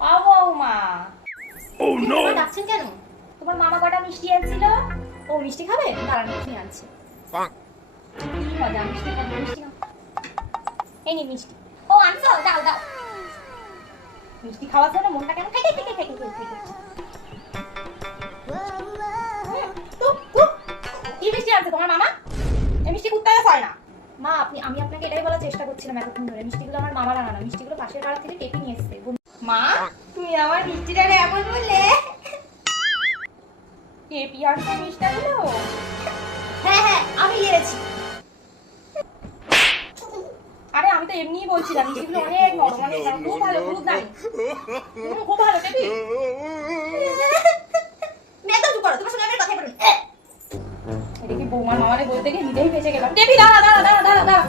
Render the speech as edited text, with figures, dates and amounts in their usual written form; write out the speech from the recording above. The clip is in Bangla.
ও বৌমা, Oh no! ডাকছেন কেন? তোমার মামা কটা মিষ্টি আনছিল। ও মিষ্টি খাবে? দাঁড়ান মিষ্টি আনছে। কি মজা, মিষ্টি খাবে, মিষ্টি নাও। এই নি মিষ্টি। ও আনছো, দাও দাও। মিষ্টি খাওয়ার জন্য মনটা কেমন খাই খাই খাই খাই খাই খাই। কি মিষ্টি আনছে তোমার মামা? এই মিষ্টি কুত্তায় হয় না। মা আমি আপনাকে এটাই বলার চেষ্টা করছিলাম এতক্ষণ ধরে, মিষ্টিগুলো আমার মামার আনা না, মিষ্টিগুলো পাশের পাড়া থেকে টেপি নিয়ে এসেছে। মা, তুমি আমার মিষ্টিটা এমন বললে? কে পিয়ারছে মিষ্টিগুলো? হ্যাঁ হ্যাঁ আমি এনেছি। আরে আমি তো এমনিই বলছিলাম, মিষ্টিগুলো অনেক নরম, অনেক নরম, খুব ভালো, খুব দামি। খুব ভালো টেপি। একদম চুপ করো, তোমার সঙ্গে আমি কথাই বলবো। এটা কি বৌমার মামারে বলতে গিয়ে নিজেই ফেসে গেলাম। টেপি দাঁড়া দাঁড়া দাঁড়া দাঁড়া দাঁড়া।